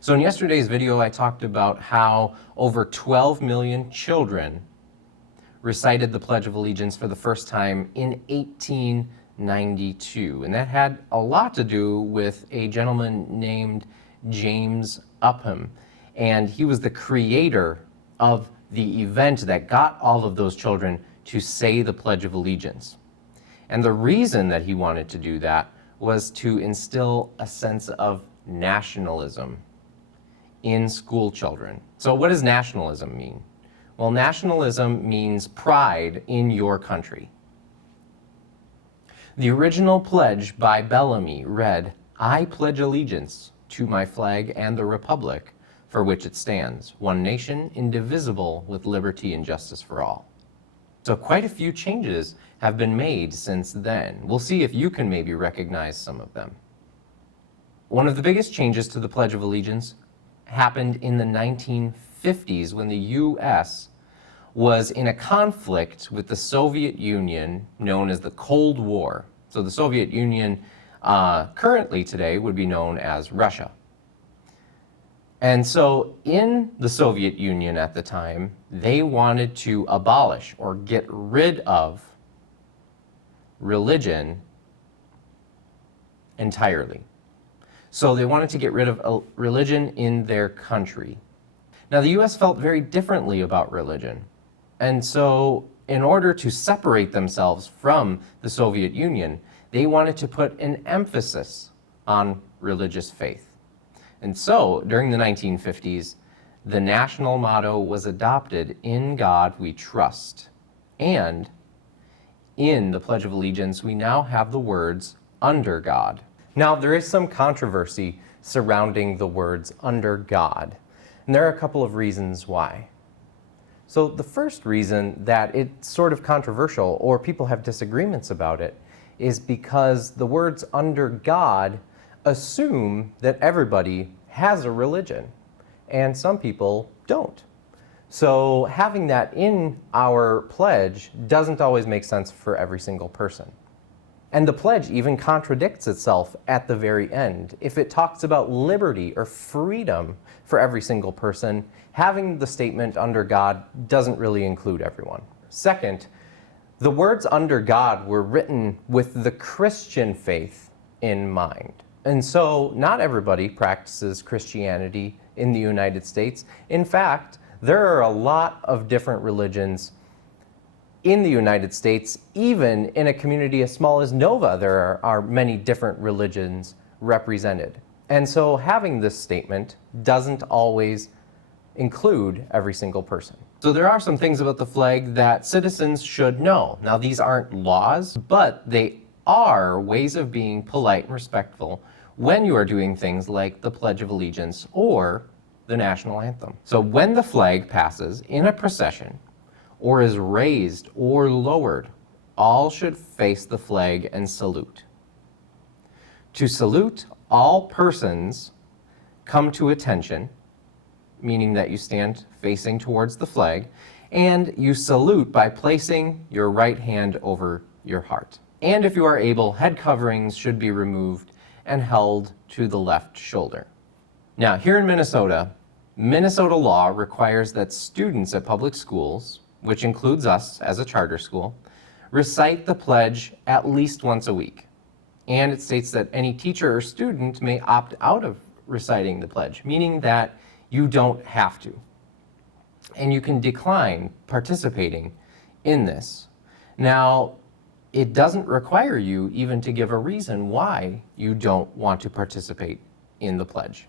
So in yesterday's video, I talked about how over 12 million children recited the Pledge of Allegiance for the first time in 1892. And that had a lot to do with a gentleman named James Upham. And he was the creator of the event that got all of those children to say the Pledge of Allegiance. And the reason that he wanted to do that was to instill a sense of nationalism in school children. So what does nationalism mean? Well, nationalism means pride in your country. The original pledge by Bellamy read, "I pledge allegiance to my flag and the republic for which it stands, one nation, indivisible, with liberty and justice for all." So quite a few changes have been made since then. We'll see if you can maybe recognize some of them. One of the biggest changes to the Pledge of Allegiance happened in the 1950s when the U.S. was in a conflict with the Soviet Union known as the Cold War. So the Soviet Union currently today would be known as Russia. And so in the Soviet Union at the time, they wanted to abolish or get rid of religion entirely. So they wanted to get rid of religion in their country. Now the US felt very differently about religion. And so in order to separate themselves from the Soviet Union, they wanted to put an emphasis on religious faith. And so during the 1950s, the national motto was adopted, "In God we trust." And in the Pledge of Allegiance, we now have the words, "Under God." Now, there is some controversy surrounding the words "under God," and there are a couple of reasons why. So the first reason that it's sort of controversial, or people have disagreements about it, is because the words "under God" assume that everybody has a religion, and some people don't. So having that in our pledge doesn't always make sense for every single person. And the pledge even contradicts itself at the very end. If it talks about liberty or freedom for every single person, having the statement "under God" doesn't really include everyone. Second, the words "under God" were written with the Christian faith in mind. And so not everybody practices Christianity in the United States. In fact, there are a lot of different religions in the United States. Even in a community as small as Nova, there are many different religions represented. And so having this statement doesn't always include every single person. So there are some things about the flag that citizens should know. Now, these aren't laws, but they are ways of being polite and respectful when you are doing things like the Pledge of Allegiance or the national anthem. So when the flag passes in a procession, or is raised or lowered, all should face the flag and salute. To salute, all persons come to attention, meaning that you stand facing towards the flag, and you salute by placing your right hand over your heart. And if you are able, head coverings should be removed and held to the left shoulder. Now, here in Minnesota, Minnesota law requires that students at public schools, which includes us as a charter school, recite the pledge at least once a week. And it states that any teacher or student may opt out of reciting the pledge, meaning that you don't have to. And you can decline participating in this. Now, it doesn't require you even to give a reason why you don't want to participate in the pledge.